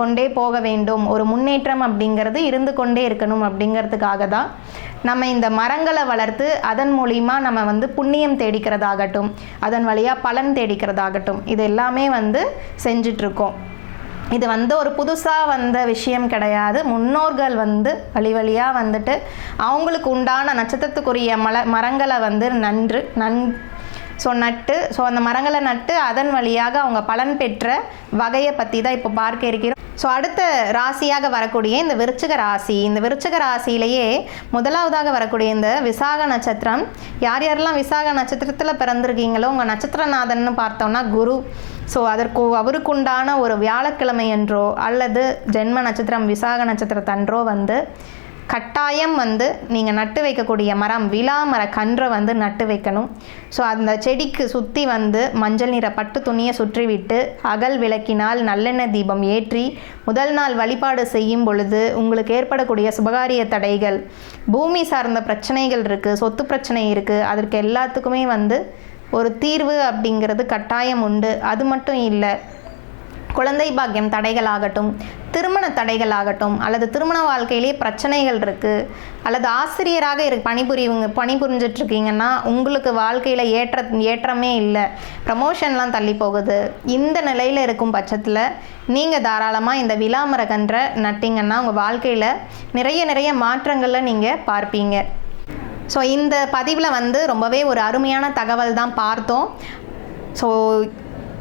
கொண்டே போக வேண்டும். ஒரு முன்னேற்றம் அப்படிங்கிறது இருந்து கொண்டே இருக்கணும் அப்படிங்கிறதுக்காக தான் நம்ம இந்த மரங்களை வளர்த்து அதன் மூலிமா நம்ம வந்து புண்ணியம் தேடிக்கிறதாகட்டும் அதன் வழியாக பலன் தேடிக்கிறதாகட்டும் இது எல்லாமே வந்து செஞ்சிட்ருக்கோம். இது வந்து ஒரு புதுசாக வந்த விஷயம் கிடையாது. முன்னோர்கள் வந்து வழி வழியாக வந்துட்டு அவங்களுக்கு உண்டான நட்சத்திரத்துக்குரிய மல மரங்களை வந்து நன்று நன் ஸோ நட்டு ஸோ அந்த மரங்களை நட்டு அதன் வழியாக அவங்க பலன் பெற்ற வகையை பற்றி தான் இப்போ பார்க்க இருக்கிறோம். ஸோ அடுத்த ராசியாக வரக்கூடிய இந்த விருச்சிக ராசி இந்த விருச்சிக ராசியிலேயே முதலாவதாக வரக்கூடிய இந்த விசாக நட்சத்திரம் யார் யாரெல்லாம் விசாக நட்சத்திரத்தில் பிறந்திருக்கீங்களோ உங்கள் நட்சத்திரநாதன்னு பார்த்தோம்னா குரு. ஸோ அதற்கு அவருக்குண்டான ஒரு வியாழக்கிழமை என்றோ அல்லது ஜென்ம நட்சத்திரம் விசாக நட்சத்திரத்தன்றோ வந்து கட்டாயம் வந்து நீங்கள் நட்டு வைக்கக்கூடிய மரம் விழா மர கன்றை வந்து நட்டு வைக்கணும். ஸோ அந்த செடிக்கு சுற்றி வந்து மஞ்சள் நிற பட்டு துணியை சுற்றிவிட்டு அகல் விளக்கினால் நல்லெண்ணெய் தீபம் ஏற்றி முதல் நாள் வழிபாடு செய்யும் பொழுது உங்களுக்கு ஏற்படக்கூடிய சுபகாரிய தடைகள் பூமி சார்ந்த பிரச்சனைகள் இருக்குது சொத்து பிரச்சனை இருக்குது அதற்கு எல்லாத்துக்குமே வந்து ஒரு தீர்வு அப்படிங்கிறது கட்டாயம் உண்டு. அது மட்டும் இல்லை குழந்தை பாக்கியம் தடைகளாகட்டும் திருமண தடைகளாகட்டும் அல்லது திருமண வாழ்க்கையிலே பிரச்சனைகள் இருக்குது அல்லது ஆசிரியராக இரு பணிபுரிவுங்க பணிபுரிஞ்சிட்ருக்கீங்கன்னா உங்களுக்கு வாழ்க்கையில் ஏற்ற ஏற்றமே இல்லை. ப்ரமோஷன்லாம் தள்ளி போகுது. இந்த நிலையில் இருக்கும் பட்சத்தில் நீங்கள் தாராளமாக இந்த விழாமரகன்றை நட்டிங்கன்னா உங்கள் வாழ்க்கையில் நிறைய நிறைய மாற்றங்களை நீங்கள் பார்ப்பீங்க. ஸோ இந்த பதிவில் வந்து ரொம்பவே ஒரு அருமையான தகவல் தான் பார்த்தோம். ஸோ